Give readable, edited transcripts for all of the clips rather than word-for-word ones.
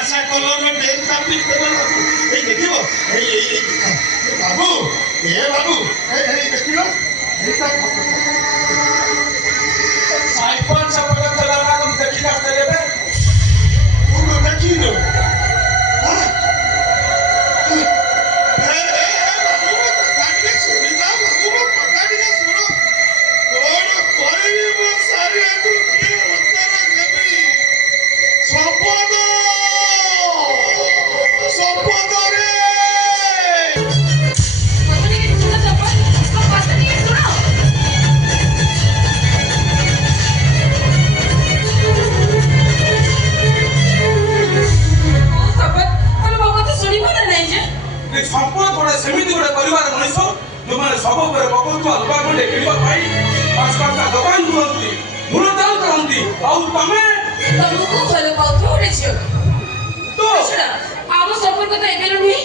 आशा colour del copy এই দেখিব এই বাবু বাবু এই দেখিল এইটা সাইপন সপন চলা না তুমি দেখি না দেবে তুমি দেখিলো সম্পদ গোটে সেমিতি গোটে পরিবার মଣିষ যে ସବୁବେଳେ ପକଉଥିବା ଲୁଗା ଖଣ୍ଡେ କିଣିବା ପାଇଁ ପାଞ୍ଚ ପାଞ୍ଚଟା ଦୋକାନ ବୁଲନ୍ତି ମୂଳଚାଲ କରନ୍ତି ଆଉ ତମେ ତମକୁ ଭଲ ପାଉଥିବ ଗୋଟେ ଝିଅ ତ ଆମ ସମ୍ପର୍କ ତ ଏବେ ନୁହେଁ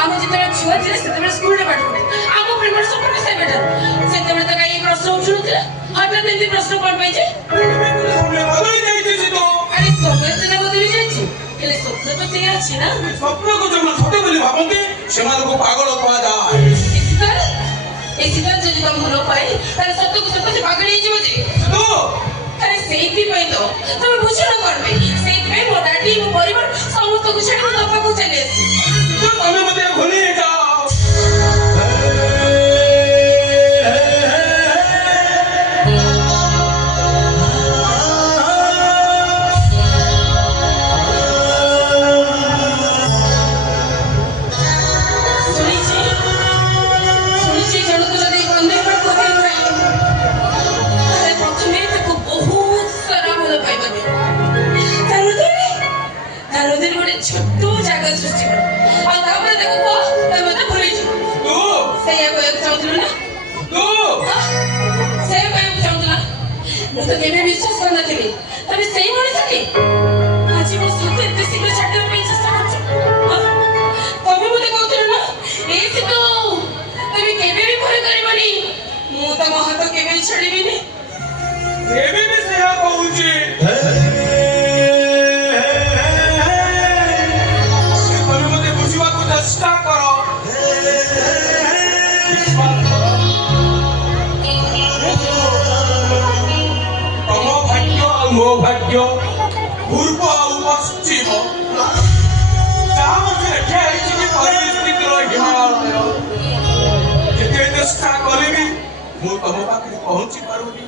ଆମ ଯେତେବେଳେ ଛୁଆ ଥିଲେ ସେତେବେଳେ ସ୍କୁଲରେ ପାଠ ପଢେ ଆମ ପ୍ରେମର ସମ୍ପର୍କ ସେବେଟା ସେତେବେଳେ ତ କାହିଁ ପ୍ରଶ୍ନ ଉଠୁନଥିଲା ହଠାତ୍ ଏମିତି ପ୍ରଶ୍ନ କଣ ପାଇଁ ଯେ ବଦଳି ଯାଇଛି ତ ଆରେ ସମୟ ସିନା ବଦଳି ଯାଇଛି ହେଲେ ସ୍ୱପ୍ନ ତ ସେଇଆ ଅଛି ନା ସ୍ୱପ୍ନକୁ ଯୋଉମାନେ ସତ୍ୟ ବୋଲି ଭାବନ୍ତି ସେମାନଙ୍କୁ ପାଗଳ କୁହାଯାଏ ଏ ଶୀତଳ ଯଦି ତମକୁ ନ ପାଏ ତାହେଲେ ସତକୁ ସତ ସେ ପାଗଳ ହେଇଯିବ ଯେ ଆରେ ସେଇଥିପାଇଁ ତ ତମେ ବୁଝୁନ କଣ ପାଇଁ ସେଇଥିପାଇଁ ମୋ ଡାଡି ମୋ ପରିବାର ସମସ୍ତଙ୍କୁ ଛାଡି ମୋ ବାପାକୁ ଚାଲି ଆସିଛି ତମେ ମତେ ଭୁଲି ଯାଅ ছোট্ট জায়গা সৃষ্টি কর আর তারপরে দেখো তার মধ্যে ভুলে যাও তো সেই কয়েক চাউছিল না তো সেই কয়েক চাউছিল ମୁଁ ତ କେବେ ବିଶ୍ୱାସ କରିନଥିଲି ତମେ ସେଇ ମଣିଷଟି ଆଜି ମୋ ସହିତ ଏତେ ଶୀଘ୍ର ଛାଡ଼ିବା ପାଇଁ ଚେଷ୍ଟା କରୁଛ ତମେ ମୋତେ କହୁଥିଲ ନା ଏ ଶୀତ ତମେ କେବେ ବି ଭୟ କରିବନି ମୁଁ ତମ ହାତ କେବେ ବି ଛାଡ଼ିବିନି ଏବେ ବି ସେୟା କହୁଛି চেষ্টা করো তম ভাগ্য আর মো ভাগ্য পূর্ব আর পশ্চিম যাহা মধ্যে লেখা হয়েছে কি পরিস্থিতির হিমালয় যেতে চেষ্টা করিবি ମୁଁ ତମ ପାଖରେ ପହଞ୍ଚି ପାରୁନି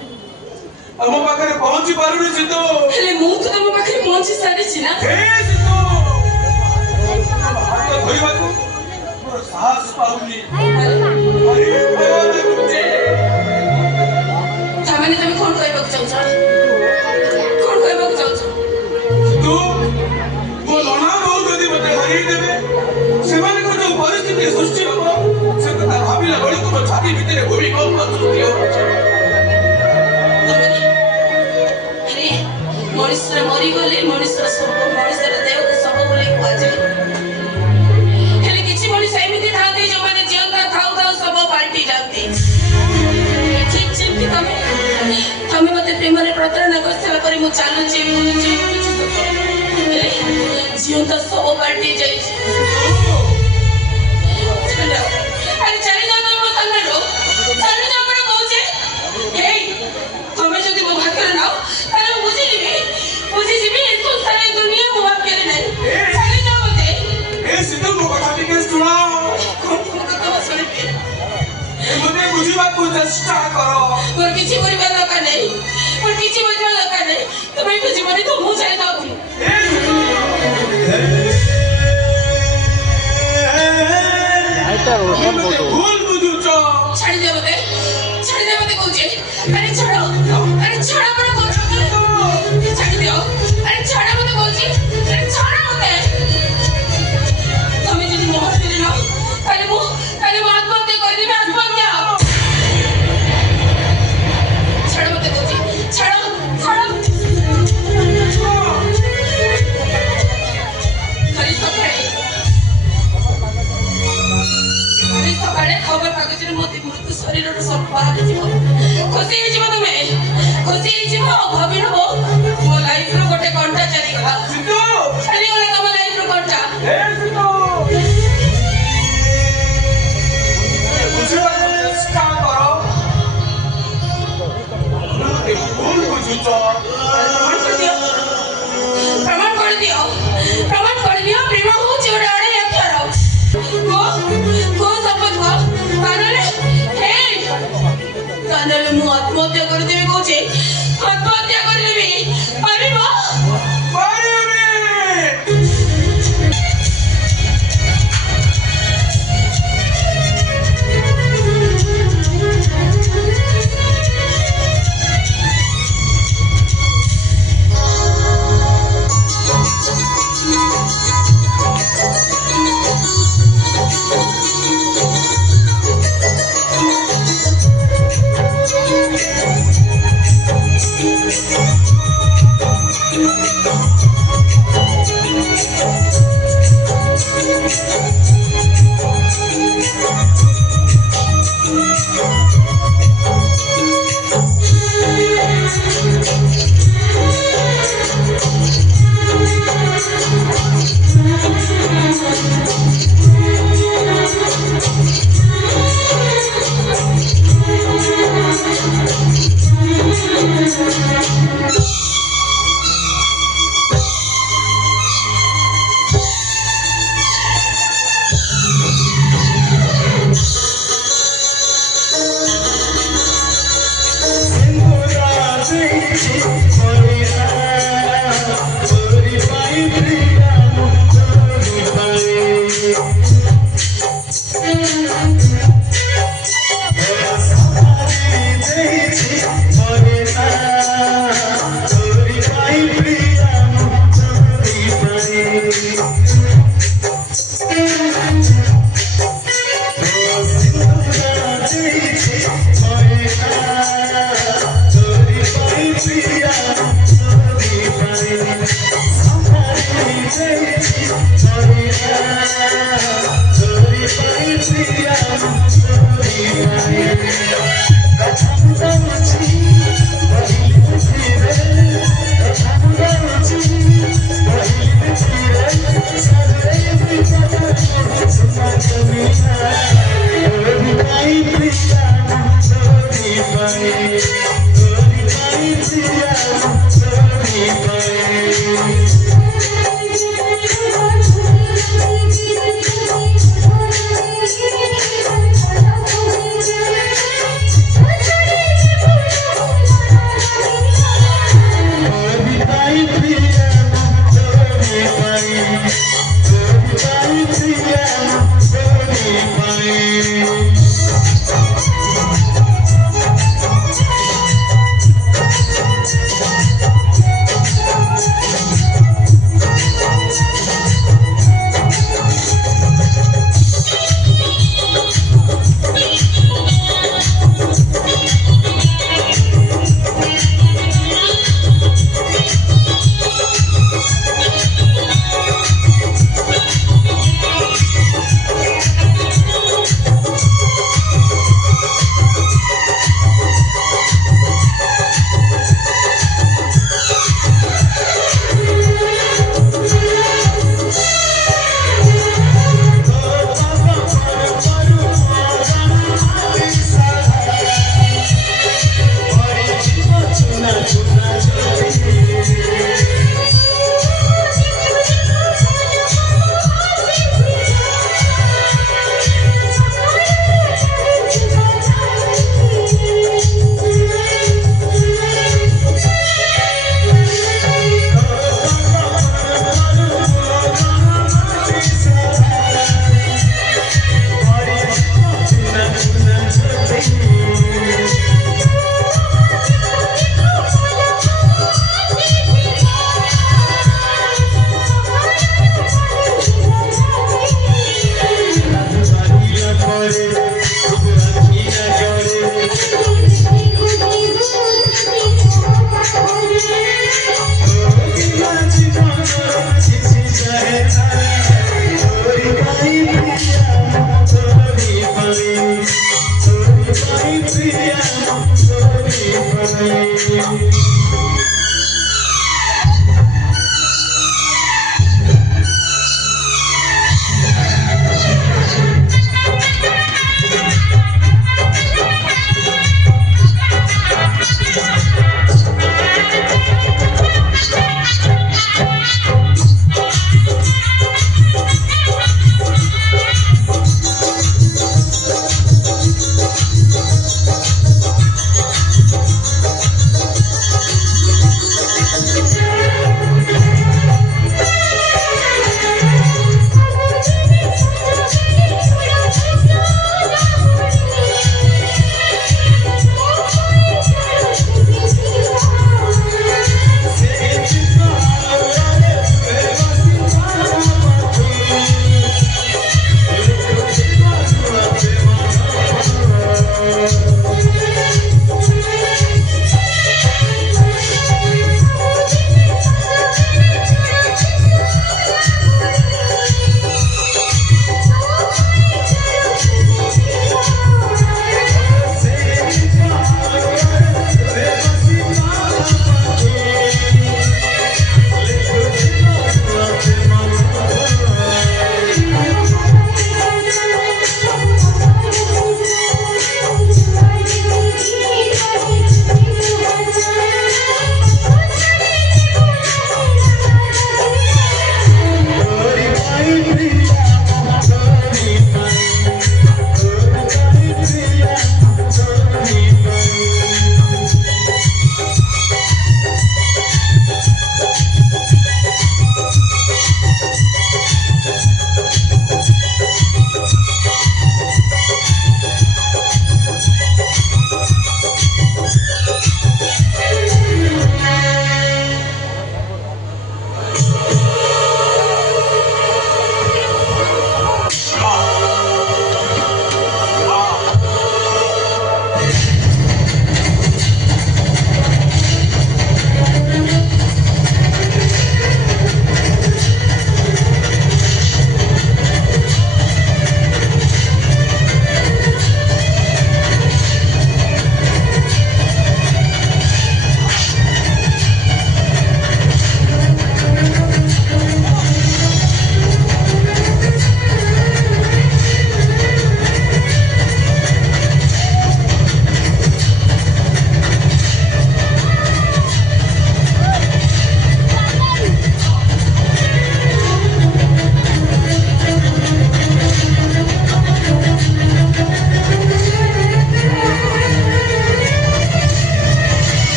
ତମ ପାଖରେ ପହଞ୍ଚି ପାରୁନି ସିତ ହେଲେ ମୁଁ ତ ତମ ପାଖରେ ପହଞ୍ଚି ସାରିଛି ନା ଧରିବାକୁ ମୋର ସାହସ ପାଉନି ତାମାନେ ତମେ କଣ କହିବାକୁ ଚାହୁଁଛ କଣ କହିବାକୁ ଚାହୁଁଛ ତୁ ମୋ ନନା ବୋଉ ଯଦି ମତେ ହରେଇ ଦେବେ ସେମାନଙ୍କର ଯୋଉ ପରିସ୍ଥିତି ସୃଷ୍ଟି ହବ ସେ କଥା ଭାବିଲା ବେଳକୁ ମୋ ଛାତି ଭିତରେ ଭୂମିକମ୍ପ ସୃଷ୍ଟି ହଉଛି ଆରେ ମଣିଷର ମରିଗଲେ ମଣିଷର ଦେହକୁ ଶବ ବୋଲି କୁହାଯାଏ ମଣିଷ ଏମିତି ଥାନ୍ତି ଯୋଉମାନେ ଜିଅନ୍ତା ଥାଉ ଥାଉ ସବୁ ପାଲଟି ଯାଆନ୍ତି ଠିକ ଯେମିତି ତମେ ମତେ ପ୍ରେମରେ ପ୍ରତାରଣା କରିସାରିଲା ପରେ ମୁଁ ଚାଲୁଛି ବୁଲୁଛି ହେଲେ ଜିଅନ୍ତା ସବୁ ପାଲଟି ଯାଇଛି ଆରେ ଚାଲିଯାଅ ତମେ ମୋ ସାମ୍ନାରୁ ଚାଲିଯାଅ କଣ କହୁଛେ ହେଇ ତମେ ଯଦି ମୋ ଭାଗ୍ୟରେ ନାଅ ତାହେଲେ ମୁଁ ବୁଝିଯିବି ଏ ସଂସାର ଏ ଦୁନିଆ ମୋ ଭାଗ୍ୟରେ ନାହିଁ ଚାଲିଯାଅ ମତେ ଶୀତ ମୋ କଥା ଟିକେ ଶୁଣ ମୋତେ ବୁଝିବାକୁ ଚେଷ୍ଟା କର ମୋର କିଛି କରିବା ଦରକାର ନାହିଁ ମୋର କିଛି ବୁଝିବା ଦରକାର ନାହିଁ ତମେ ଏଠୁ ଯିବନି ତ ମୁଁ ଯାଇଥାଉଛି ଭୁଲ ବୁଝୁଛ ଛାଡ଼ିଦିଅ ମତେ କହୁଛି ଆରେ ଛାଡ଼ ମତେ କହୁଛ ଛାଡ଼ିଦିଅ ଆରେ ଛାଡ଼ ମତେ କହୁଛି ଆରେ ଛାଡ଼ ମତେ ତମେ ଯଦି ମୋ ହାତରେ ନାଅ ତାହେଲେ ମୁଁ ଆତ୍ମହତ୍ୟା କରିଦେବି ଆତ୍ମହତ୍ୟା ଛାଡ଼ ମତେ କହୁଛି ଛାଡ଼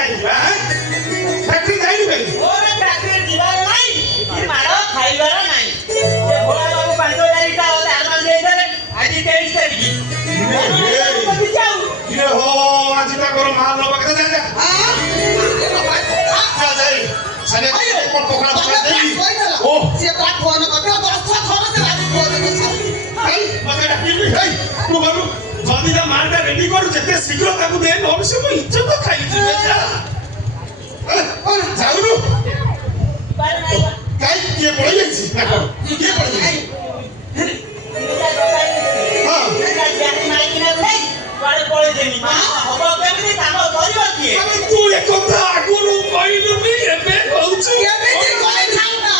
ଖାଇବା ଫ୍ୟାକ୍ଟ୍ରି ଯାଇନି ଭାଇ ମୋର ଫ୍ୟାକ୍ଟ୍ରି ଯିବାର ନାହିଁ କି ମାଡ଼ ଖାଇବାର ନାହିଁ ଏ ଭୋଳା ବାବୁ 5000 ଇଟା ଅଧା ଆଡଭାନ୍ସ ଦେଇଦେଲେ ଆଜି 23 ତାରିଖ ଇରେ ହୋ ଆଜି ତାଙ୍କର ମାଲ ନବା କଥା ଯା ଯା ଯାଇ ସାନେ କୋନ ପକଡା ପକଡା ଦେଇ ଓ ସିଏ ତା ଫୋନ କରିବ 10 ଥର ସେ ରାଜି ଫୋନ କରିବ ଭାଇ ମତେ ଡାକିବି ଭାଇ ତୁ ବାବୁ ଯଦି ତା ମାଲଟା ରେଡି କରୁ ଯେତେ ଶୀଘ୍ର ତାକୁ ଦେ ନହେଲେ ସେ ମୋ ଇଜ୍ଜତ ଖାଇଯିବେ ଯା ଯାଉନୁ କାଇ କିଏ ପଳେଇ ଯାଇଛି ନା କଣ କିଏ ପଳେଇ ଯାଇଛି ହଁ ତୁ ଏକଥା ଆଗରୁ କହିଲୁନି ଏବେ କହୁଛୁ କେମିତି କହିଥାଉନା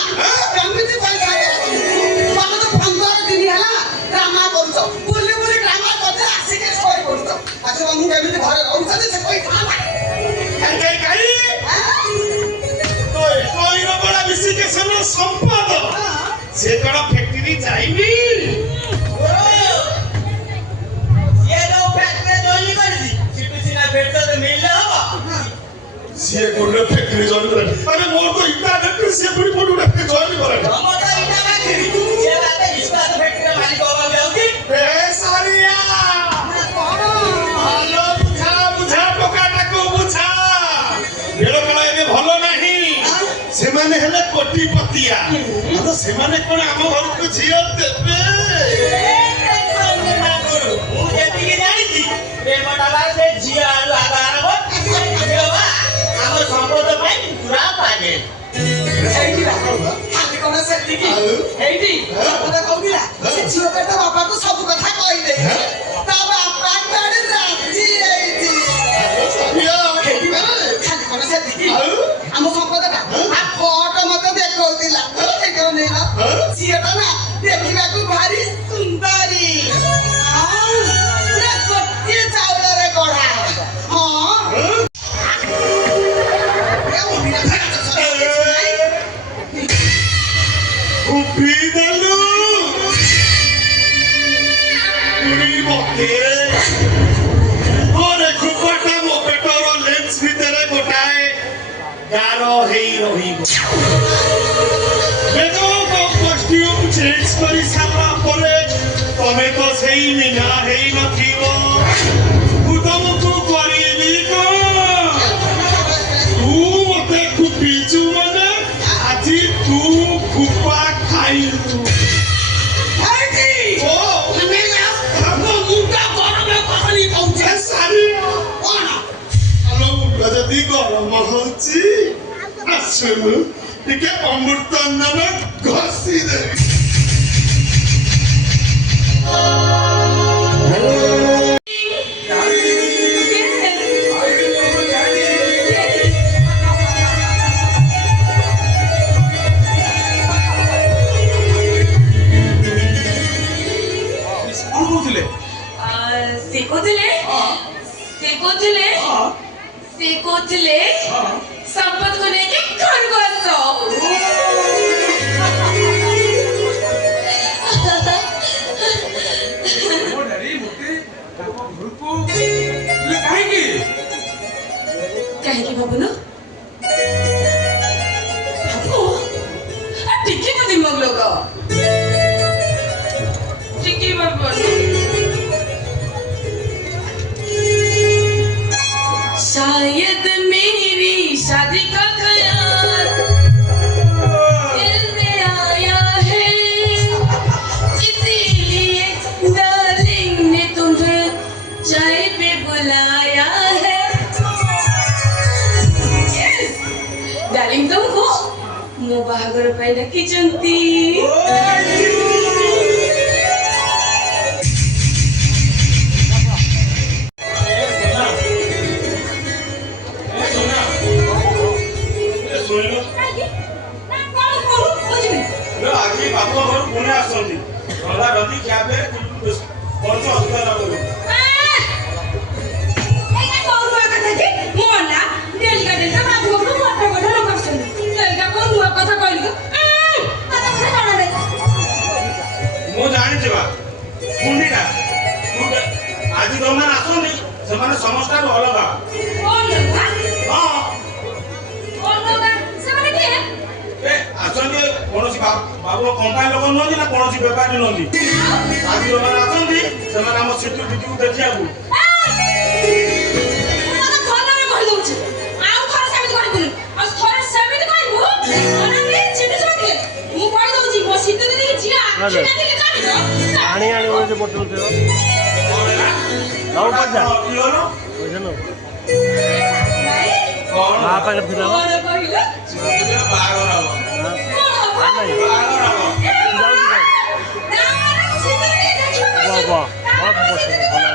କେମିତି କହିଥାଉ ତମେ ତ 15 ଦିନ ହେଲା ଡ୍ରାମା କରୁଛ ବୁଲି ବୁଲି ଡ୍ରାମା କରିତେ ଆସିକି ଶୋଇ ପଡୁଛ ଆଜି ମୁଁ କେମିତି ଘରେ ରହୁଛନ୍ତି ସେ କହିଥାନ୍ତା କାଇ କହିର ବଡା ବିଶିକେଶନ ସମ୍ପାଦ ସେ କଣ ଫ୍ୟାକ୍ଟ୍ରି ଯାଇନି ସିଏ କୋଉଠି ଫ୍ୟାକ୍ଟ୍ରି ଜଏନ୍ କଲାନି ଆରେ ମୋର ତ ଇଟା ଫ୍ୟାକ୍ଟ୍ରି ସିଏ ପୁଣି କୋଉଠି ଫ୍ୟାକ୍ଟ୍ରି ଜଏନ୍ କଲାନି ଏ ସାରିଆ ହାଲୋ ବୁଝା ଟୋକାଟାକୁ ବୁଝା ବେଳ କାଳ ଏବେ ଭଲ ନାହିଁ ସେମାନେ ହେଲେ କୋଟିପତିଆ ତ ସେମାନେ କଣ ଆମ ଘରକୁ ଝିଅ ଦେବେ ମୁଁ ଯେତିକି ଜାଣିଛି ଝିଅ ଆଳୁ ଆଗ ଆମ ସମ୍ପଦ ପାଇଁ ପୁରା ପାଗେ ସେଇଠି ଖାଲି କଣ ସେତିକି ଏଇଠି ସର୍ବଦା କହୁଥିଲା ସେ ଝିଅ ପେଟ ବାପାକୁ ସବୁ କଥା କହିଦେଇଛି ତା ବାପା କୁଆଡେ ରାଜି ହେଇଛି ଖାଲି କଣ ସେତିକି ଆମ ସମ୍ପଦଟା ଆ ଫଟୋ ମତେ ଦେଖଉଥିଲା ଝିଅଟା ନା ଦେଖିବାକୁ ଭାରି ସୁନ୍ଦରୀ ଗୋଟିଏ ଚାଉଳରେ ଗଢା ହଁ Cupidalu, Uri moke, Ore kupata mo petoro lens vitere gotae, Garo hei rohigo. Bedo ko costume change kari sarla pore, Tome to sei mina hei nathibo, Utomuku karibi ko, Tu mote kupichu mane, Aji tu kupa খাইলু আইজি ও আমি না আপো মুন্ডা গরমে কখনি পৌঁছে সারি কোন আলো মুন্ডা যদি গরম হচ্ছে আসলে টিকে অমৃত নামে ঘষি দে संपत को लेके घर को आसो कहेगी बाबू ना टिक्की तो दिमाग लगा टिक्की बाबू शायद मेरी शादी का ख्याल दिल में आया है इसीलिए डार्लिंग ने तुम्हें चाय पे बुलाया है डार्लिंग तुमको मो बाहागर पाई डाकिचंती ବାପ ଘରୁ ପୁଣି ଆସନ୍ତି ରନ୍ଧା ରନ୍ଧି ଖିଆ ପିଆ ବର୍ଷ ଅଧିକା ଲାଭ ମୁଁ ଜାଣିଛି ବା କୁଣ୍ଡିଟା ଆଜି ଯୋଉମାନେ ଆସନ୍ତି ସେମାନେ ସମସ୍ତଙ୍କୁ ଅଲଗା ହଁ ଛାଡି ନନ୍ତି ଆଜି ଯୋଉମାନେ ଆସନ୍ତି ସେମାନେ ଆମ ସିଟି ଟିଟିକୁ ଦେଖିବାକୁ ଭଲରେ କହିଦଉଛି ଆଉ ଥରେ ସେମିତି କରିବୁନି ଆଉ ଥରେ ସେମିତି କହିବୁ ଅନାନି ଚିନ୍ତା ଟିକେ ମୁଁ କହିଦଉଛି ମୋ ଶୀତ ଦିଦି ଝିଅ ଆଖି ଦେଖିଲେ ଜାଣିବ ଆଣି ଆଣି ଗୋଟେ ବୋଟଲ ଥିବ ନଉ ପଇସା ପଇସା ନଉ ମା ପାଖରେ ଥିଲା ବା କଣ କହିଲ ବାହାଘର ହବ ନାଇଁ ବାହାଘର ହବ ଯାଉଛି ନା ଶୀତ ଦିଦି ଦେଖିବ ବାବା ବହୁତ ପସନ୍ଦ ଭଲ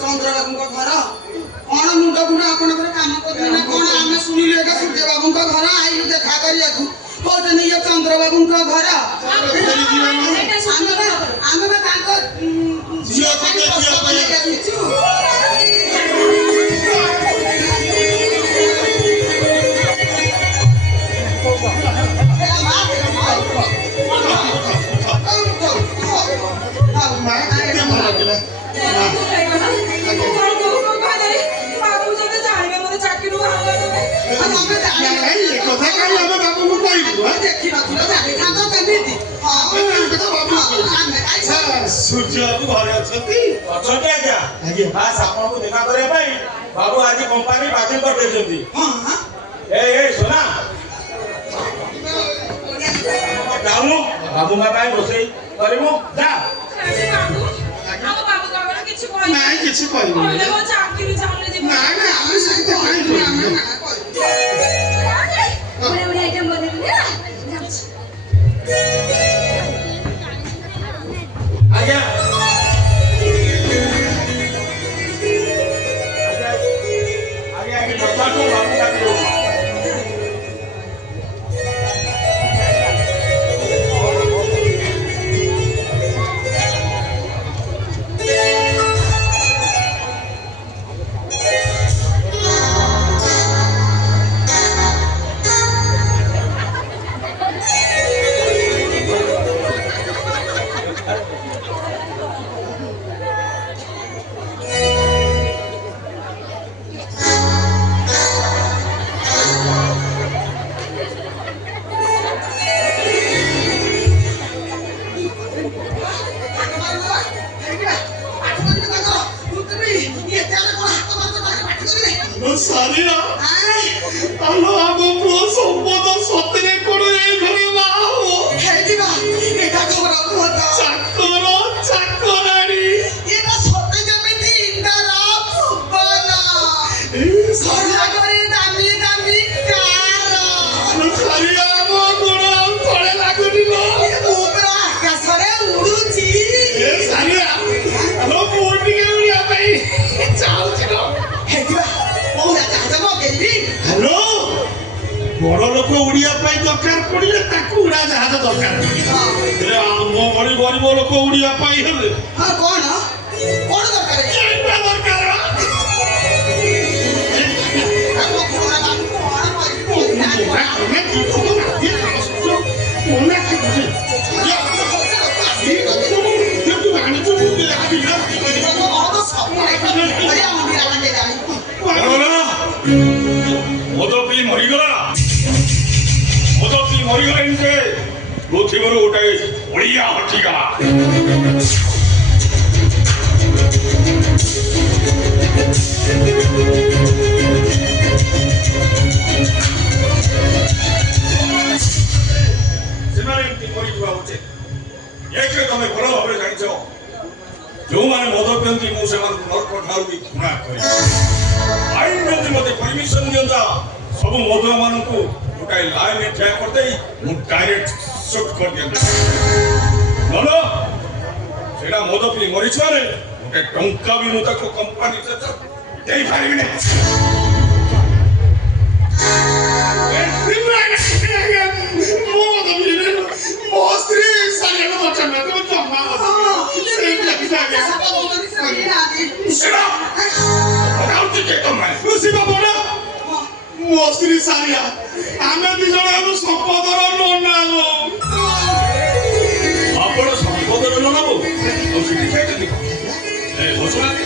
ଚନ୍ଦ୍ରବାବୁଙ୍କ ଘର କଣ ମୁଣ୍ଡ ଫୁଣ୍ଡ ଆପଣଙ୍କର କାମ କରୁଛନ୍ତି ନା କଣ? ଆମେ ଶୁଣିଲୁ ଏଟା ସୂର୍ଯ୍ୟବାବୁଙ୍କ ଘର ଆଇଲୁ ଦେଖା କରିବାକୁ କହୁଛନ୍ତି ଇଏ ଚନ୍ଦ୍ରବାବୁଙ୍କ ଘର। ଆମେ ବା ତାଙ୍କ ଝିଅ ଦେଖିଛୁ। ସୂର୍ଯ୍ୟବାବୁ ଘରେ ଅଛନ୍ତି ଆଜ୍ଞା ବାସ୍ ଆପଣଙ୍କୁ ଦେଖା କରିବା ପାଇଁ ବାବୁ ଆଜି କମ୍ପାନୀ ବାତିଲ କରିଦେଇଛନ୍ତି। ଏ ସୋନା ଯାଉନୁ ବାବୁ ମା ପାଇଁ ରୋଷେଇ କରିବୁ ଯା। ଆଜି ବାବୁ ଆମ ବାବୁ ବାବାର କିଛି କହିବେ ନାଇଁ କିଛି କହିବିନି। କହିଲେ ମୋ ଚାକିରି ଚାଲିଲେ ଯିବ ନାଇଁ ନାଇଁ ଆମେ ସେମିତି କହିବୁ ଆମେ ନା କହିବୁ। ବଢିଆ ବଢିଆ ଆଇଟମ ବନେଇବି ନା ଯାଉଛି। ଆଜ୍ଞା ଆଜ୍ଞା ବର୍ତ୍ତମାନ ବାବୁ ଡାକିବୁ। ସାରିଆ ଆଲୋ ଆମ ପୁଅ ସମ୍ପଦ ସତରେ କଣ ଏ ଘରେ ବାହା ହବ? ହେଇଯିବା ଏଟା ଖବର ନୁହଁ ଚାକର ଚାକରାଣୀ ଏଟା ସତେ ଯେମିତି ଇଣ୍ଡାର ଭୁବନ ସରିଆ କରି ଦାମୀ ଦାମୀ କାର ସାରିଆ ଆମ ଗୋଡ଼ ଆଉ ତଳେ ଲାଗୁନି ଲୋ। ମୁଁ ପୁରା ଆକାଶରେ ଉଡୁଛି ଏ ସାରିଆ ଆଲୋ ପୁଅ ଟିକେ ଉଡ଼ିବା ପାଇଁ ଚାହୁଁଛି ଲୋ। ହେଇଯିବା କୋଉଟା ଜାହାଜ ମଗେଇବି ହ୍ୟାଲୋ ବଡ଼ ଲୋକ ଉଡ଼ିବା ପାଇଁ ଦରକାର ପଡ଼ିଲେ ତାକୁ ଉଡ଼ାଜାହାଜ ଦରକାର। ହେଲେ ଆମ ଭଳି ଗରିବ ଲୋକ ଉଡ଼ିବା ପାଇଁ ହେଲେ ହଁ କଣ କଣ ଦରକାର ଏଇଟା ଦରକାର। ଆମ ଘୋଡ଼ା ବାବୁ କଣ କହିବି ମଦ ପିଇ ମରିଗଲା ଏମିତି ପୃଥିବୀରୁ ଗୋଟେ ଓଡ଼ିଆ ହଟିଗଲା। ସେମାନେ ଏମିତି ମରିଯିବା ଉଚିତ। ଏକରେ ତମେ ଭଲ ଭାବରେ ଜାଣିଛ ଯେଉଁମାନେ ମଦ ପିଅନ୍ତି ମୁଁ ସେମାନଙ୍କୁ ନର୍କ ଠାରୁ ବି ଘୃଣା କରେ। ଆଇନ ଯଦି ମୋତେ ପରମିଶନ ଦିଅନ୍ତା ସବୁ ମଦୁଆମାନଙ୍କୁ ଗୋଟାଏ ଲାଇନରେ ଠିଆ କରିଦେଇ ମୁଁ ଡାଇରେକ୍ଟ ସୁଟ୍ କରିଦିଅନ୍ତି। ନହେଲ ସେଇଟା ମଦ ପିଇ ମରିଛି ମାନେ ଗୋଟେ ଟଙ୍କା ବି ମୁଁ ତାକୁ କମ୍ପାନୀ ଦେଇପାରିବିନି। ମୋ ସ୍ତ୍ରୀ ସାରିଆକୁ ଦରକାର ମୋ ସ୍ତ୍ରୀ ସାରିଆ ଆମେ ଦି ଜଣ ହେଲୁ ସମ୍ପଦର ନନା। ଆପଣ ସମ୍ପଦର ନ ନେବୁ ଆଉ ସେଠି ଖାଇଛନ୍ତି ବସୁନାହାନ୍ତି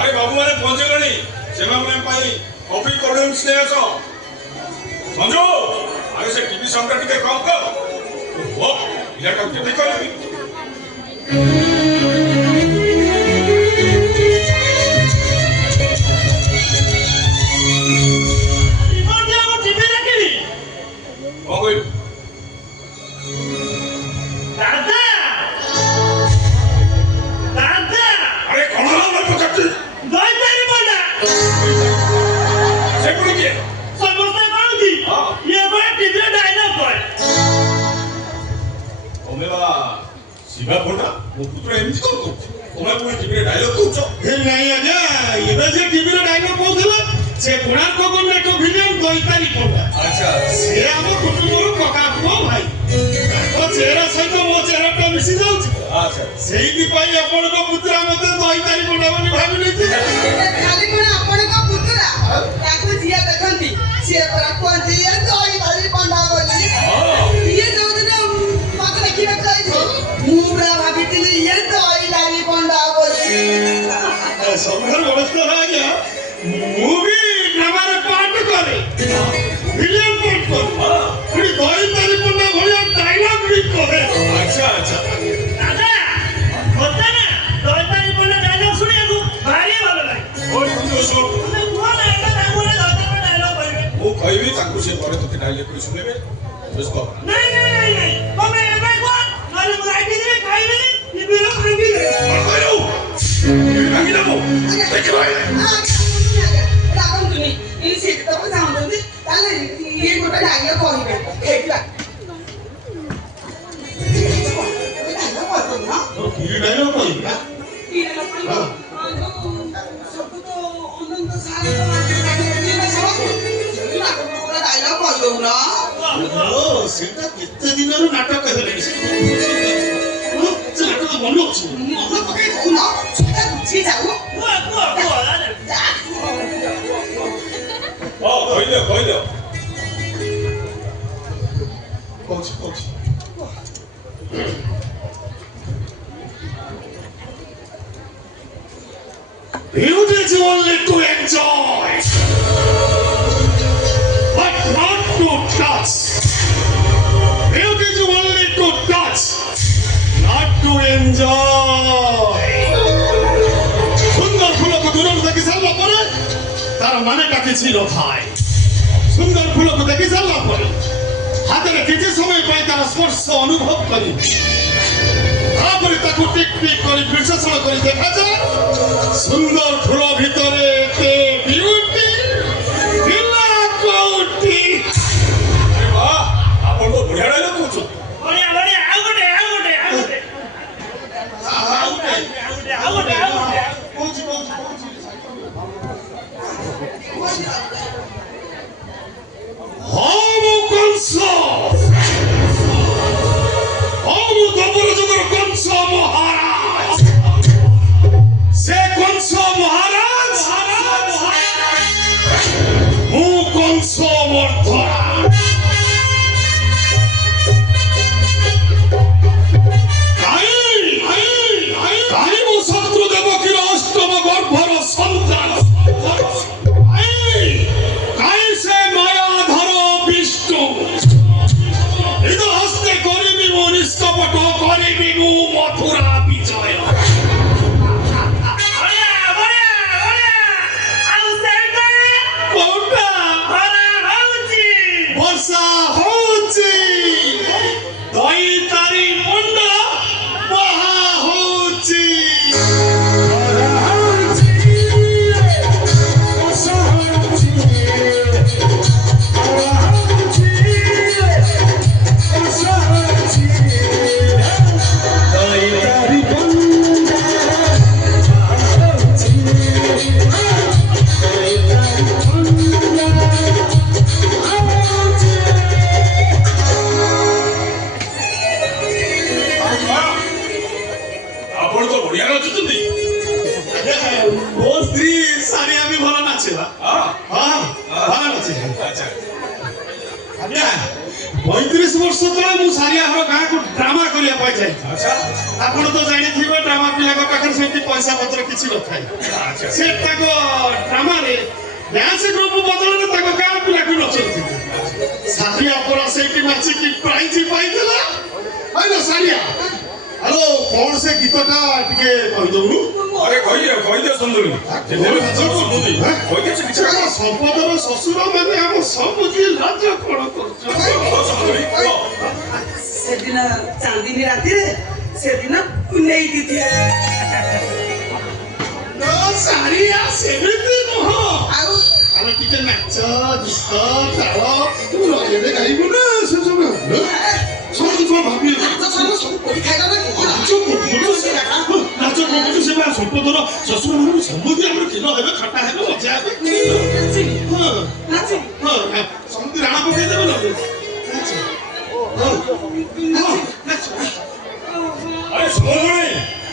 ଆରେ ବାବୁ ମାନେ ପହଞ୍ଚିଗଲେଣି ସେମାନଙ୍କ ପାଇଁ କଫି କୋଲ୍ଡ ନେଇ ଆସ। ସଞ୍ଜୁ ଆରେ ସେ ଟିଭି ସାଉଣ୍ଡଟା ଟିକେ କମ୍ କର। ଓ ପିଲାଟାକୁ କେମିତି କରିବି କଣ କହିଲୁ? ଆରେ କଣ ହେଲା ପଚାରୁଛି ସେପଟେ କିଏ? ତମେ ବା ଶିବା ପଣ୍ଡା ମୋ ପୁତ୍ର ଏମିତି କଣ କରୁଛି? ତମେ ପୁଣି ଟିଭିରେ ଡାଇଲଗ କହୁଛ? ନାଇଁ ଆଜ୍ଞା ଏବେ ଯେ ଟିଭିରେ ଡାଇଲଗ କହୁଥିଲା ସେ କୋଣାର୍କ ଗଣ୍ଡାକ ଭିଲିଆନ ଦୈତାରୀ ପଣ୍ଡା। ଆଚ୍ଛା ସେ ଆମ କୁଟୁମ୍ବର କକା ପୁଅ ଭାଇ। ତାଙ୍କ ଚେହେରା ସହିତ ମୋ ଚେହେରାଟା ମିଶି ଯାଉଛି। ଆଚ୍ଛା ସେଇଥିପାଇଁ ଆପଣଙ୍କ ପୁତ୍ରା ମତେ ଦୈତାରୀ ପଣ୍ଡା ବୋଲି ଭାବି ନେଇଛି। ଖାଲି କଣ ଆପଣଙ୍କ ପୁତୁରା ତାକୁ ଯିଏ ଦେଖନ୍ତି ସିଏ ପରା କୁହନ୍ତି ଇଏ ଦୈତାରୀ ପଣ୍ଡା ବୋଲି। ଇଏ ଯୋଉଦିନ ମତେ ଦେଖିବାକୁ ଯାଇଥିଲେ ମୁଁ ପୁରା ଭାବିଥିଲି ଇଏ ଦୈତାରୀ ପଣ୍ଡା ବୋଲି। ସବୁଠାରୁ ବଡ଼ କଥା ଆଜ୍ଞା ମୁଁ ବି ଡ୍ରାମାରେ ପାର୍ଟ କରେ ଭିଲିଆନ ପାର୍ଟ କରେ ପୁଣି ଦୈତାରୀ ପଣ୍ଡା ଭଳିଆ ଡାଇଲଗ ବି କରେ। ଆଚ୍ଛା ଆଚ୍ଛା ଦାଦା ଦୈତାରୀ ପଣ୍ଡା ଡାଇଲଗ ଶୁଣିବାକୁ ଭାରି ଭଲ ଲାଗେ। ଓ ସନ୍ତୋଷ ତୁମେ କୁହ ନା ରାଗନ୍ତୁନି ସେଠି ତ ଚାହୁଁଛନ୍ତି ତାହେଲେ ଇଏ ଗୋଟେ ଡାଇଲଗ କହିବେ ହେଇଥିଲା କି ଡାଇଲଗ କହିବି ସବୁ ତ ଅନନ୍ତ ସାର ଡାଇଲଗ କହିଦଉନ ସେଟା କେତେ ଦିନରୁ ନାଟକ ହେଲାଣି ସେ ନାଟକ ମନେ ଅଛି ମନ ପକେଇ ଦଉନ ସେଟା ବୁଝି ଯାଉ କହିଦିଅ କହୁଛି Beauty is only to enjoy, but not to touch. Beauty is only to touch, not to enjoy. সুন্দর ফুলকে দূরରୁ দেখি ସାରିଲା ପରେ ତାର ମାନେଟା କିଛି ନଥାଏ। ସୁନ୍ଦର ফুলକୁ ଦେଖି ସାରିଲା ପରେ ହାତରେ କିଛି ସମୟ ପାଇଁ ତାର ସ୍ପର୍ଶ ଅନୁଭବ କରି ତାପରେ ତାକୁ ଟିକ ଟିକ କରି ବିଶ୍ଳେଷଣ କରି ଦେଖାଯାଏ ସୁନ୍ଦର ଫୁଲ ଭିତରେ ଏତେ ବିୟୁଟି ପିଲା କୋଉଠି ଆପଣ ତ ବଢିଆ ଡାଇଲଗ କହୁଛନ୍ତି ହଉ କଂସ ହଉ ଦବର ଯୁଗର କଂସ ମହାରାଜ ସେ କଂସ ମହାରାଜ ମୁଁ କଂସ ମର୍ଦ୍ଦନା କାହିଁ ମୋ ଶତ୍ରୁ ଦେବକୀର ଅଷ୍ଟମ ଗର୍ଭର ସନ୍ତାନ କାହିଁ ସେ ମାୟାଧର ବିଷ୍ଣୁ ନିଜ ହସ୍ତେ କରିବି ମୁଁ ନିଷ୍କପଟ କରିବି ମୁଁ ମଥୁରା ବିଜୟ କୋଉଟା ବର୍ଷା ହଉଛି ଦଇ ତାରି ମୁଣ୍ଡ ବହା ହଉଛି ଆପଣ ତ ବଢିଆ ନାଚୁଛନ୍ତି ମୋ ସ୍ତ୍ରୀ ସାରିଆ ବି ଭଲ ନାଚିବା ହଁ ଭଲ ନାଚେ ଆଚ୍ଛା ଆଜ୍ଞା 35 ବର୍ଷ ତଳେ ମୁଁ ସାରିଆହର ଗାଁକୁ ଡ୍ରାମା କରିବା ପାଇଁ ଯାଇଥିଲି ଆଚ୍ଛା ଆପଣ ତ ଜାଣିଥିବେ ଡ୍ରାମା ପିଲାଙ୍କ ପାଖରେ ସେମିତି ପଇସା ପତ୍ର କିଛି ନଥାଏ ଆଚ୍ଛା ସେ ତାଙ୍କ ଡ୍ରାମାରେ ଡ୍ୟାନ୍ସ ଗ୍ରୁପ ବଦଳରେ ତାଙ୍କ ଗାଁ ପିଲାକୁ ନଚଉଥିଲେ ସାରିଆ ପରା ସେଇଠି ନାଚିକି ପ୍ରାଇଜ ପାଇଥିଲା ଆଇଲୋ ସାରିଆ ହ୍ୟାଲୋ କଣ ସେ ଗୀତଟା ଟିକେ କହିଦଉନୁ ଆରେ କହିଦିଅ ସୁନ୍ଦରୀ କହିଦିଅ ସେ କିଛି ସମ୍ପଦର ଶ୍ୱଶୁର ମାନେ ଆମ ସବୁଠି ଲାଜ କଣ କରୁଛନ୍ତି ସେଦିନ ଚାନ୍ଦିନୀ ରାତିରେ ସେଦିନ ନେଇ ଦେଇଥିଲେ ସାରିଆ ସେମିତି ନୁହଁ ଆଉ ଆମେ ଟିକେ ନାଚ ଗୀତ ତାଳ ଏବେ ଗାଇବୁ ନା ସେ ସବୁ ସବୁ ଭାବିବେ ନାଚ ସବୁ ପରୀକ୍ଷା କରେ ନାଚ କମୁଛୁ ସେ ସମ୍ପଦର ଶ୍ୱଶୁର ମାନଙ୍କୁ ସମୁଦ୍ର ଆମର କ୍ଷୀର ହେବେ ଖଟା ହେବେ ମଜା ହେବେ ସମୁଦ୍ର ରାଣ ପକେଇଦେବେ ଆରେ ଶୁଣୁଣି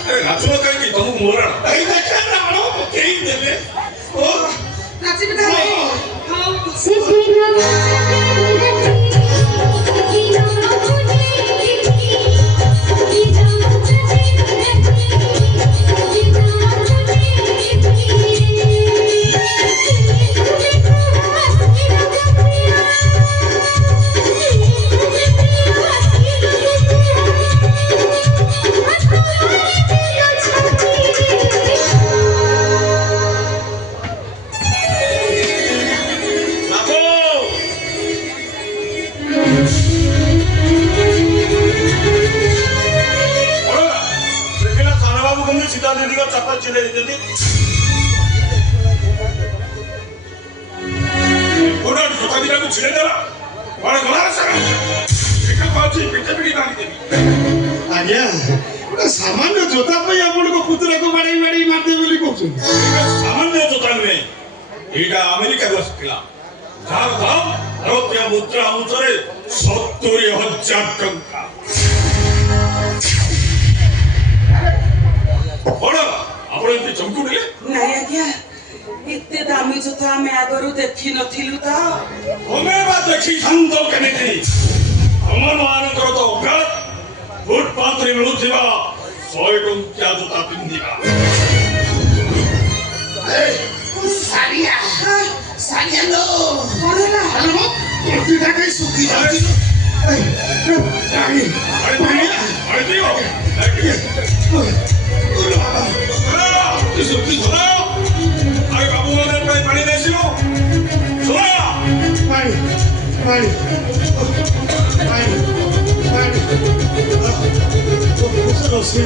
ଆରେ ନାଚୁନ କାହିଁକି ତମକୁ ମୋରା ଏଇ ଦେଖେ ରାଣ ପକେଇ ଦେଲେ ଓ ନାଚିବି ତାହେଲେ ସୀତା ଦିଦିଙ୍କ ଚପଲ ଚିଲେଇ ଦେଇଛନ୍ତି ଗୋଟା ଜୋତା ଦିଟାକୁ ଛିଡ଼େଇ ଦେଲା କୁଆଡ଼େ ଗଲା ସାରା ଏକା ପାଉଛି ପିଠା ପିଠି ମାରିଦେବି ଆଜ୍ଞା ଗୋଟେ ସାମାନ୍ୟ ଜୋତା ପାଇଁ ଆପଣଙ୍କ ପୁତୁରାକୁ ବାଡ଼େଇ ବାଡ଼େଇ ମାରିଦେବେ ବୋଲି କହୁଛନ୍ତି ଏଇଟା ସାମାନ୍ୟ ଜୋତା ନୁହେଁ ଏଇଟା ଆମେରିକାରୁ ଆସିଥିଲା ଯାହାର ଦାମ ଭାରତୀୟ ମୁଦ୍ରା ଅନୁସାରେ 70,000 ଟଙ୍କା ବଡ଼ ଆପଣ ଏମିତି ଚମକି ଉଠିଲେ ନାଇଁ ଆଜ୍ଞା ଏତେ ଦାମୀ ଜୋତା ଆମେ ଆଗରୁ ଦେଖିନଥିଲୁ ତ ତମେ ବା ଦେଖିଥାନ୍ତ କେମିତି ତମମାନଙ୍କର ତ ଅଭ୍ୟାସ ଫୁଟପାଥରେ ମିଳୁଥିବା 100 ଟଙ୍କିଆ ଜୋତା ପିନ୍ଧିବା ସାରିଆ ସାରିଆ ଲୋ କଣ ହେଲା ତଣ୍ଟିଟା କାହିଁ ଶୁଖି ଯାଉଛି ଆରେ ଦିଅ ଶୁଖି ଧରା ଆରେ ବାବୁମାନଙ୍କ ପାଇଁ ପାଣି ନେଇଯିବ ଧରା ପାଣି ପାଣି ପାଣି ପାଣି ରୋଷେଇ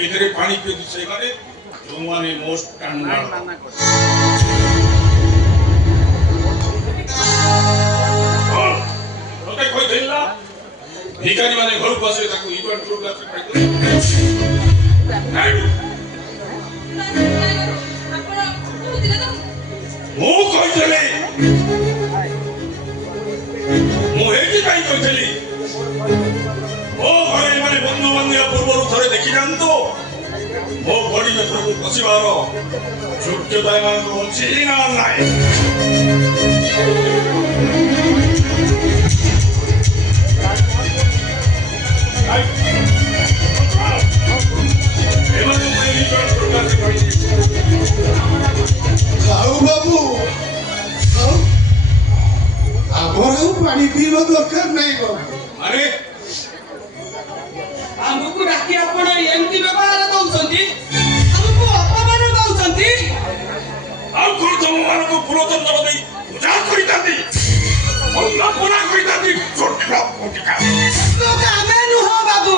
ଏଥିରେ ପାଣି ପିଉଛି ସେଇମାନେ ଯୋଉମାନେ ମୋଷ୍ଟ ତତେ କହିଥିଲି ନା ଭିକାରୀ ମାନେ ଘରକୁ ଆସିଲେ ତାକୁ ଇଭେଣ୍ଟ ଗ୍ରୁପ ମୁଁ କହିଥିଲି ମୁଁ ଏଇଥିପାଇଁ କହିଥିଲି ମୋ ଘରେ ଏମାନେ ବନ୍ଧୁ ବାନ୍ଧିବା ପୂର୍ବରୁ ଥରେ ଦେଖି ଯାଆନ୍ତୁ ମୋ ବଡି ଭିତରକୁ ପଶିବାର ଯୋଗ୍ୟତା ଏମାନଙ୍କୁ ଅଛି ନା ନାହିଁ ଖାଉ ବାବୁ ଖାଉ ଆମର ଆଉ ପାଣି ପିଇବା ଦରକାର ନାହିଁ ବାବୁ ଆରେ ଆମକୁ ଡାକି ଆପଣ ଏମିତି ବ୍ୟବହାର ଦଉଛନ୍ତି ଆମକୁ ଅପମାନ ଦଉଛନ୍ତି ଆଉ କଣ ତମମାନଙ୍କୁ ପୁରଚନ୍ଦ୍ର ଦେଇ ପୂଜା କରିଥାନ୍ତି ପୁରା କରିଥାନ୍ତି ଛୋଟ ଲୋକ ଆମେ ନୁହଁ ବାବୁ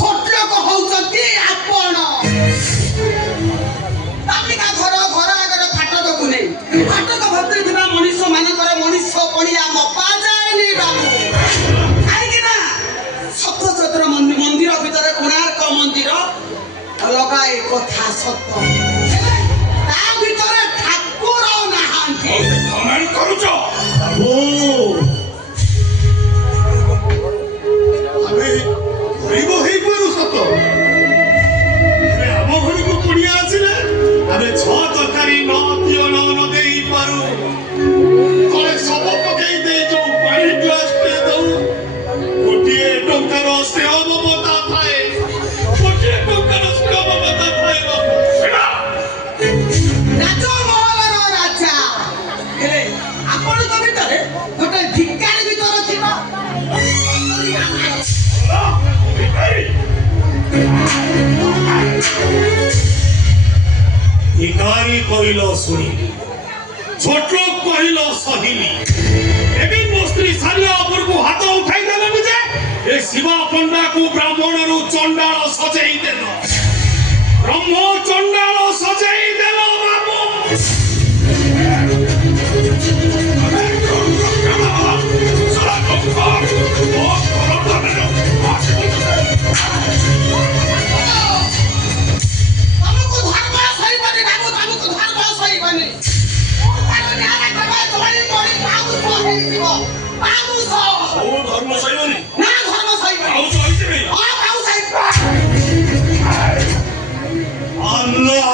ଛୋଟ ଲୋକ ହଉଛନ୍ତି ଆପଣ ତାମିକା ଘର ଘର ଆଗରେ ଫାଟକକୁ ନେଇ ଫାଟକ ଭର୍ତ୍ତି ଥିବା ମଣିଷ ମାନଙ୍କର ମଣିଷ ପଣିଆ ମପା ଯାଏନି ବାବୁ କାହିଁକି ନା ସପ୍ତଚନ୍ଦ୍ର ମନ୍ଦିର ଭିତରେ କୋଣାର୍କ ମନ୍ଦିର ଲଗାଏ କଥା ସତ ତା ଭିତରେ ଠାକୁର ନାହାନ୍ତି କମେଣ୍ଟ କରୁଛ ଆମେ ଗରିବ ହେଇପାରୁ ସତ ଆମ ଘରକୁ କୁଣିଆ ଆସିଲେ ଆମେ 6 ତରକାରୀ ନ ଦିଅ ନ ଦେଇପାରୁ ଘରେ ଶବ ପକେଇ ଦେଇ ଯୋଉ ପାଣି ଗ୍ଲାସ ପିଇ ଦଉ ଗୋଟିଏ ଟଙ୍କାର ସ୍ନେହ ମମତା ଥାଏ ଗୋଟିଏ ଟଙ୍କାର ସ୍ନେହ ମମତା ଥାଏ ରାଜମହଲର ରାଜା ହେଲେ ଆପଣଙ୍କ ଭିତରେ ଗୋଟେ ଭିକାରୀ ଭିତର ଥିବ ଭିକାରୀ କହିଲ ଶୁଣିଲି ଛୋଟ କହିଲ ସହିଲି ଏବେ ମୋ ସ୍ତ୍ରୀ ସାରିଲା ଉପରକୁ ହାତ ଉଠାଇ ଦେଲେନି ଯେ ଏ ଶିବା ପଣ୍ଡାକୁ ବ୍ରାହ୍ମଣରୁ ଚଣ୍ଡାଳ ସଜେଇ ଦେଲ ବ୍ରହ୍ମ ଚଣ୍ଡାଳ ସଜେଇ ଦେଲ ବାବୁ ତମକୁ ଧର୍ମ ସହିବନି ବାବୁ ତମକୁ ଧର୍ମ ସହିବନି ଧର୍ମ ସହିବନି ନା ଧର୍ମ ସହିବନି ଆଉ ସହିଯିବି ହଁ ଆଉ ସହିବ ଆଲ୍ଲାହ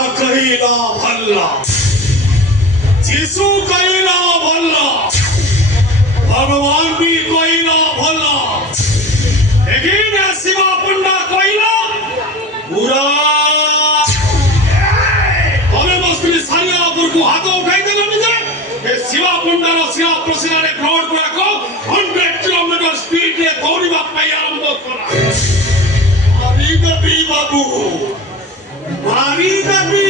ବାୟୁସେନାରେ ଗ୍ରାଉଣ୍ଡ ଗୁଡାକ 100 କିଲୋମିଟର ସ୍ପିଡରେ ଦୌଡ଼ିବା ପାଇଁ ଆରମ୍ଭ କଲା। ମାରିଦେବି ବାବୁ, ମାରିଦେବି।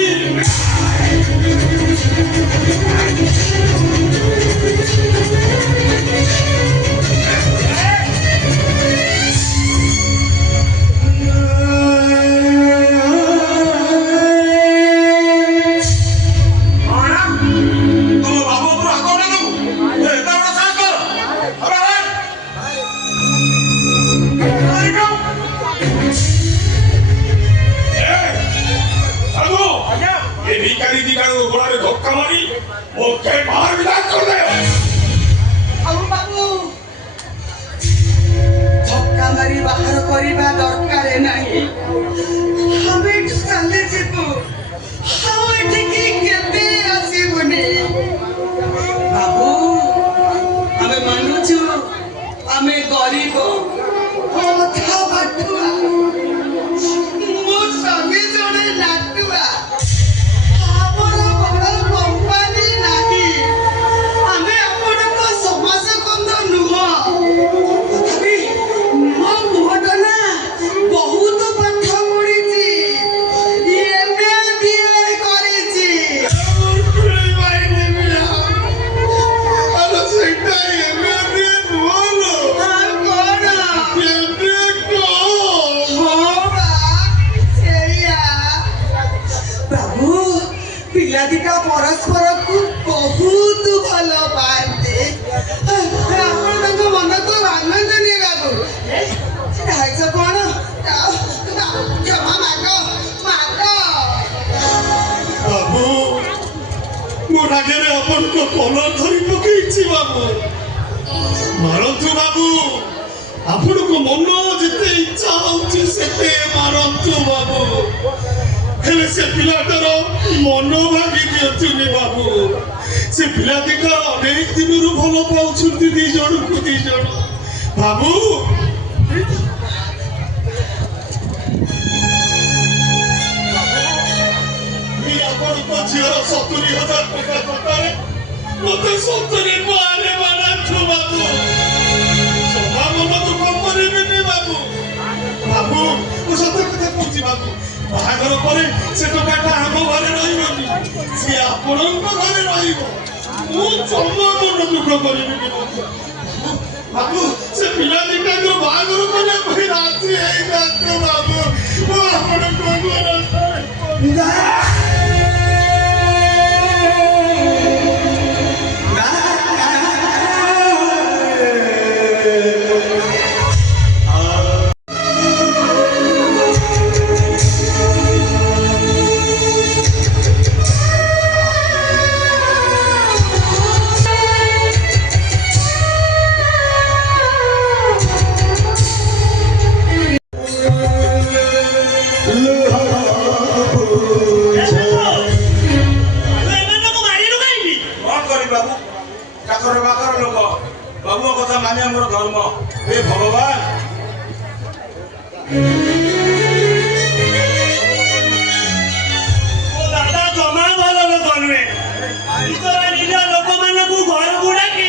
ଧକ୍କା ମାରି ବାହାର କରିବା ଦରକାର ନାହିଁ। ଆମେ ଏଠୁ ଚାଲି ଯିବୁ, ଆଉ ଏଠିକି କେବେ ଆସିବୁନି। ବାବୁ, ଆମେ ମାନୁଛୁ ଆମେ ଗରିବ, ଅଧା ବାଟୁଆ। ମୋ ସ୍ୱାମୀ ଜଣେ ନାଟୁଆ। ଆମର ବଡ଼ କମ୍ପାନୀ ନାହିଁ। ଆମେ ଆପଣଙ୍କ ସମାଜ କନ୍ଦ ନୁହଁ। ତଥାପି ମୋ ପୁଅଟା ନା ବହୁତ ପାଠ ପଢିଛି, MA BA କରିଛି। ପିଲାଦିଟା ପରସ୍ପରକୁ ବହୁତ ଭଲ ପାଆନ୍ତି। ଆପଣ ତାଙ୍କ ମନକୁ ଭାଙ୍ଗନ୍ତୁନି ବାବୁ। ଖାଇଛ କଣ? କ୍ଷମା ମାଗ, ମାଗ। ବାବୁ, ମୋ ରାଗରେ ଆପଣଙ୍କ କଲର ଧରି ପକେଇଛି ବାବୁ। ମାରନ୍ତୁ ବାବୁ, ଆପଣଙ୍କ ମନ ଯେତେ ଇଚ୍ଛା ହଉଛି ସେତେ ମାରନ୍ତୁ ବାବୁ। ହେଲେ ସେ ପିଲାଟାର ମନ ଭାଙ୍ଗି ଦିଅନ୍ତୁନି ବାବୁ। ସେ ପିଲା ଦିଟା ଅନେକ ଦିନରୁ ଭଲ ପାଉଛନ୍ତି ଦି ଜଣକୁ ଦି ଜଣ। ବାବୁ, ଆପଣଙ୍କ ଝିଅର 70,000 ଟଙ୍କା ଦରକାର, ମତେ 70 ଟଙ୍କାରେ ବାଡ଼ାନ୍ତୁ ବାବୁ। ଜମା ମନ ଦୁଃଖ କରିବେନି ବାବୁ। ବାବୁ, ମୁଁ ସତ କଥା କହୁଛି ବାବୁ, ବାହାଘର ପରେ ସେ ଟଙ୍କାଟା ଆମ ଘରେ ରହିବନି, ସିଏ ଆପଣଙ୍କ ଘରେ ରହିବ। ମୁଁ ଜମା ମନ ଦୁଃଖ କରିବିନି ବାବୁ। ବାବୁ, ସେ ପିଲା ଦିଟାକୁ ବାହାଘର କରିବା ପାଇଁ ରାଜି ହେଇଯାନ୍ତୁ ବାବୁ। ମୁଁ ଆପଣଙ୍କ ଘରେ ବାବୁଙ୍କ କଥା ମାନିବା ମୋର ଧର୍ମ। ହେ ଭଗବାନ, ଦାଦା ଜମା ଭଲ ଲୋକ ନୁହେଁ। ନିଜ ଲୋକମାନଙ୍କୁ ଘରକୁ ଡାକି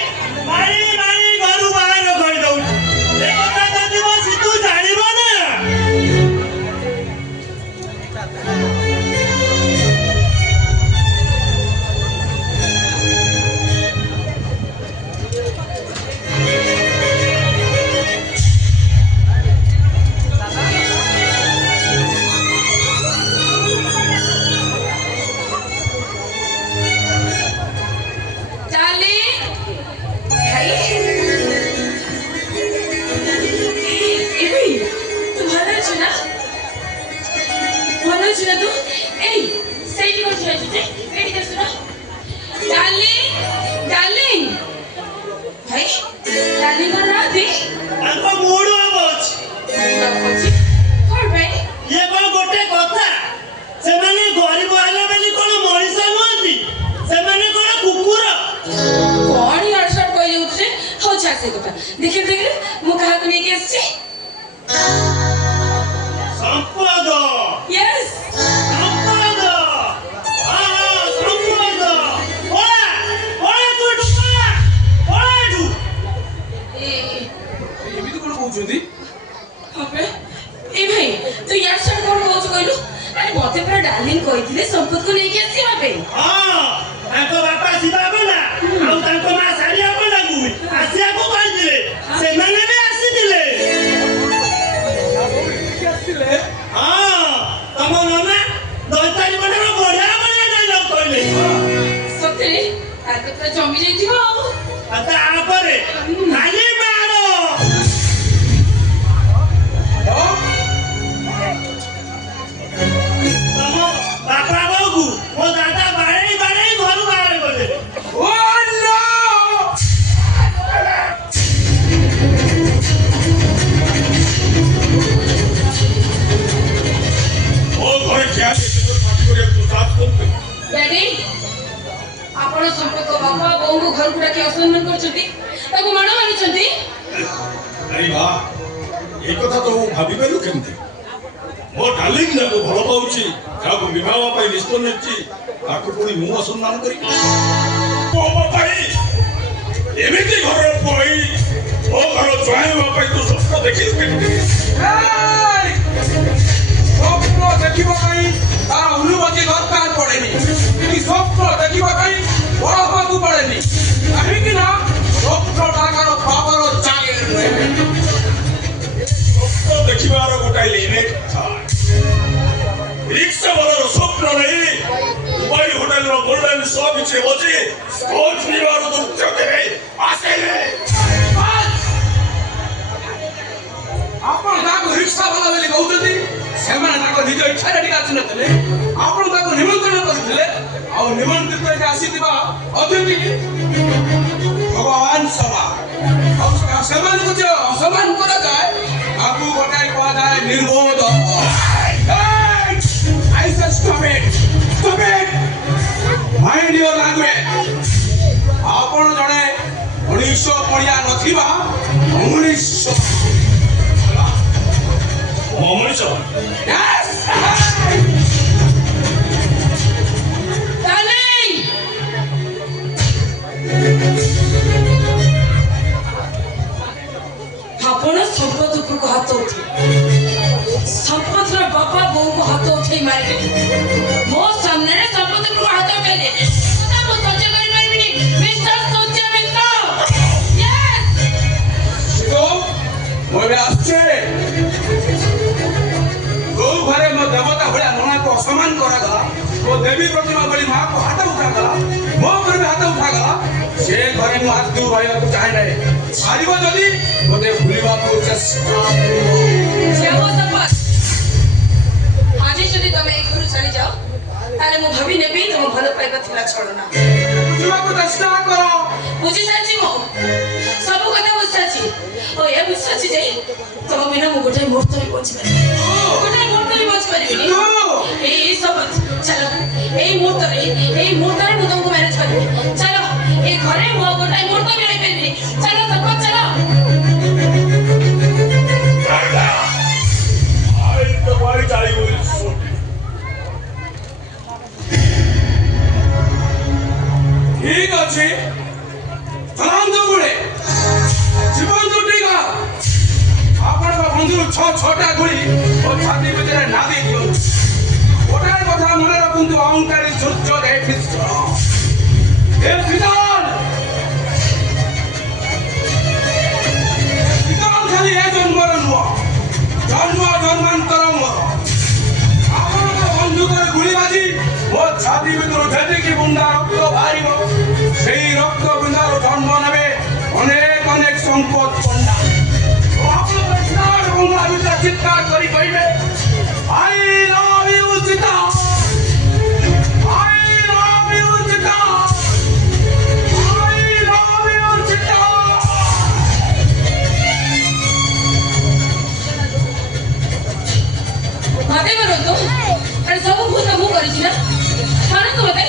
ମାରି ମାରି ଘରୁ ବାହାର କରିଦଉଛି। ଏ କଥା ଯଦି ମୋ ସିତୁ ଜାଣିବ ନା, ତାଙ୍କ ମୁଡ ଅଫ୍ ଅଛି। ଇଏ କଣ ଗୋଟେ କଥା? ସେମାନେ ଗରିବ ହେଲେ ବୋଲି କଣ ମଣିଷ ନୁହନ୍ତି? ସେମାନେ କଣ କୁକୁର? କଣ ଅଡସଡ କହିଯାଉଛୁ? ହଉ ଛାଡ ସେ କଥା। ଦେଖିଲେ ମୁଁ କାହାକୁ ନେଇକି ଆସିଛି? ସମ୍ପଦ। ୟେସ୍, ସମ୍ପଦ। ସମ୍ପଦ। ପଳା ପଳା ତୁ ଏଠୁ ପଳା। ପଳା ମତେ ପୁରା ଡାର୍ଲିଂ କହିଥିଲେ ସମ୍ପଦକୁ ନେଇକି ଆସିବା ପାଇଁ। ହଁ ତାଙ୍କ ବାପା ଶିବା ପଣ୍ଡା ଆଉ ତାଙ୍କ ମା ଶାଢ଼ିଆ ପଣ୍ଡାକୁ ଆସିବାକୁ କହିଥିଲେ, ସେମାନେ ବି ଆସିଥିଲେ। ହଁ ତମ ନନା ଦୈତାରୀ ପଣ୍ଡାର ବଢିଆ ବଢିଆ ଡାଇଲଗ କହିଲେ। ସତରେ ତାଙ୍କ ପୁରା ଜମି ଯାଇଥିବ ଆଉ। ଆଉ ତାପରେ ଖାଲି ମାର। ତମ ବାପା ବୋଉକୁ ମୋ ଦାଦା ବାଡେଇ ବାଡେଇ ଘରୁ ବାହାର କରିଦେଲେ। ଓ no! ମୋ ଘରେ କିଏ ଆସି ପାଟି କରିବାକୁ ସାଥ କରୁଛନ୍ତି? ଡ୍ୟାଡି ଆପଣ ସମ୍ପର୍କ ବାପା ବୋଉଙ୍କୁ ଘରକୁ ଡାକି ଅସମ୍ମାନ କରୁଛନ୍ତି, ତାକୁ ମାଡ଼ ମାରୁଛନ୍ତି। ଆରେ ବା, ଏ କଥା ତ ମୁଁ ଭାବିପାରିଲୁ କେମିତି? ମୋ ଡାର୍ଲିଂ ଯାହାକୁ ଭଲ ପାଉଛି, ଯାହାକୁ ବିବାହ ପାଇଁ ନିଷ୍ପତ୍ତି ନେଇଛି, ତାକୁ ପୁଣି ମୁଁ ଅସମ୍ମାନ କରିବି? ମୋ ପାଇଁ ଏମିତି ଘରର ପୁଅ ହେଇ ମୋ ଘର ଚଳାଇବା ପାଇଁ ତୁ ସ୍ୱପ୍ନ ଦେଖିଲୁ କେମିତି? Hey! ସ୍ୱପ୍ନ ଦେଖିବା ପାଇଁ ତାର ଅନୁମତି ଦରକାର ପଡେନି, କି ସ୍ୱପ୍ନ ଦେଖିବା ପାଇଁ ବଡ ହବାକୁ ପଡେନି, କାହିଁକି ନା ସ୍ୱପ୍ନ ତାଙ୍କର ବାବାର ଜାଗିର ନୁହେଁ। ସ୍ୱପ୍ନ ଦେଖିବାର ଗୋଟାଏ ଲିମିଟ ଥାଏ। ରିକ୍ସା ବାଲାର ସ୍ୱପ୍ନ ନେଇ ଦୁବାଇ ହୋଟେଲର ଗୋଲ୍ଡେନ ଶୋ କିଛି ବସି ସ୍ପୋର୍ଟ ପିଇବାର ଦୁର୍ଯୋଗରେ ଆସିଲେ। ଆପଣ ତାକୁ ରିକ୍ସା ବାଲା ବୋଲି କହୁଛନ୍ତି, ସେମାନେ ତାଙ୍କ ନିଜ ଇଚ୍ଛାରେ ଟିକେ ଆସିନଥିଲେ, ଆପଣ ତାକୁ ନିମନ୍ତ୍ରଣ କରିଥିଲେ, ଆଉ ନିମନ୍ତ୍ରିତ ହେଇକି ଆସିଥିବା ଅତିଥି ଭଗବାନ ସଭା, ଆଉ ସେମାନଙ୍କୁ ଯେ ଅସମ୍ମାନ କରାଯାଏ ତାକୁ ଗୋଟାଏ କୁହାଯାଏ ନିର୍ବୋଧ। I said stop it! Stop it! Mind your language! ଆପଣ ଜଣେ ମଣିଷ ପଣିଆ ନଥିବା ଅମଣିଷ। ମଣିଷ Yes! ଡାର୍ଲିଂ ଆପଣ ସମ୍ପଦ ଉପରକୁ ହାତ ଉଠେଇ ସମ୍ପଦର ବାପା ବୋଉକୁ ହାତ ଉଠେଇ ମାରିଲେ, ମୋ ସାମ୍ନାରେ ସମ୍ପଦ ଉପରକୁ ହାତ ଉଠେଇଲେ। ମୁଁ ସହ୍ୟ କରିପାରିବିନି ମିଷ୍ଟର ସୂର୍ଯ୍ୟ ମିଶ୍ର। Yes! ମୁଁ ଏବେ ଆସୁଛି। ଯୋଉ ଘରେ ମୋ ଦେବତା ଭଳିଆ ନଣାକୁ ଅସମ୍ମାନ କରାଗଲା, ମୋ ଦେବୀ ପ୍ରତିମା ଭଳି ମାଆକୁ ହାତ ଉଠାଗଲା, ମୋ ଉପରେ ବି ହାତ ଉଠାଗଲା, ସେ ଘରେ ମୁଁ ଆଜି ରହିବାକୁ ଚାହେଁ ନାହିଁ। ଛାଡ଼ିବ ଯଦି ମୋତେ ଭୁଲିବାକୁ ଚେଷ୍ଟା କରିବ। ଆଜି ଯଦି ତମେ ଏ ଘରୁ ଚାଲିଯାଅ, ତାହେଲେ ମୁଁ ଭାବି ନେବି ତମ ଭଲ ପାଇବା ଥିଲା ଛଳନା। ବୁଝିବାକୁ ଚେଷ୍ଟା କର। ବୁଝି ସାରିଛି, ମୁଁ ସବୁ କଥା ବୁଝିସାରିଛି। ଓ ଏ ବୁଝିସାରିଛି ଯେ ତମ ବିନା ମୁଁ ଗୋଟାଏ ମୁହୂର୍ତ୍ତ ବି ବଞ୍ଚିପାରିବିନି, ଗୋଟାଏ ମୁହୂର୍ତ୍ତ ବି ବଞ୍ଚିପାରିବିନି। ଏଇ ଶପଥ, ଚାଲ ଏଇ ମୁହୂର୍ତ୍ତରେ ମୁଁ ତମକୁ ମ୍ୟାରେଜ କରିବି। ଚାଲ ଏ ଘରେ ମୁଁ ଆଉ ଗୋଟାଏ ମୁହୂର୍ତ୍ତ ବି ରହିପାରିବିନି। ଚାଲ ଶପଥ, ଚାଲ। ଠିକ ଅଛି, ଚଳାନ୍ତୁ ଗୁଳି, ଜୀବନ୍ତୁ ଟିକା। ଆପଣଙ୍କ ବନ୍ଧୁରୁ ଛଅଟା ଗୁଳି ମୋ ଛାତି ଭିତରେ ନାଦି ଦିଅନ୍ତୁ। ଗୋଟାଏ କଥା ମନେ ରଖନ୍ତୁ, ଅହଙ୍କାରୀ ସୂର୍ଯ୍ୟ ଖାଲି ଏ ଜନ୍ମର ନୁହଁ, ଜନ୍ମାନ୍ତର ମୋର। ଆପଣଙ୍କ ବନ୍ଧୁକରେ ଗୁଳି ବାଜି ମୋ ଛାତି ଭିତରୁ ଯେତିକି ବୁନ୍ଦା ରକ୍ତ ବାହାରିବ, ସେଇ ରକ୍ତ ବୁନ୍ଦାରୁ ଜନ୍ମ ନେବେ ଅନେକ ସମ୍ପଦ ପଣ୍ଡା। ଆପଣଙ୍କ ବିରାଟ ବଙ୍ଗଳା ଭିତରେ ଚିତ୍କାର କରି କହିବେ, I love you Sita, I love you Sita, I love you Sita. ମତେ ମାରନ୍ତୁ, ଆରେ ସବୁ ଭୁଲ ମୁଁ କରିଛି ନା। ମାରନ୍ତୁ ମତେ,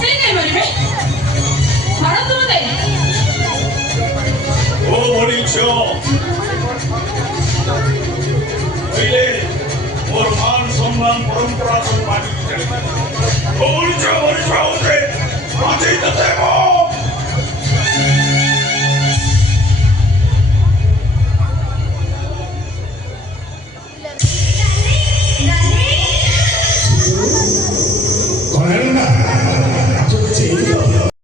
ସେ କାହିଁ ମାରିବେ? ମାରନ୍ତୁ ମତେ। ଓ ମଣିଷ କହିଲେ ମୋର ମାନ ସମ୍ମାନ ପରମ୍ପରା ସବୁ ମାଟିକି ଚାଲିଲା। ମଣିଷ ମଣିଷ ହଉଛେ ଆଜି ତତେ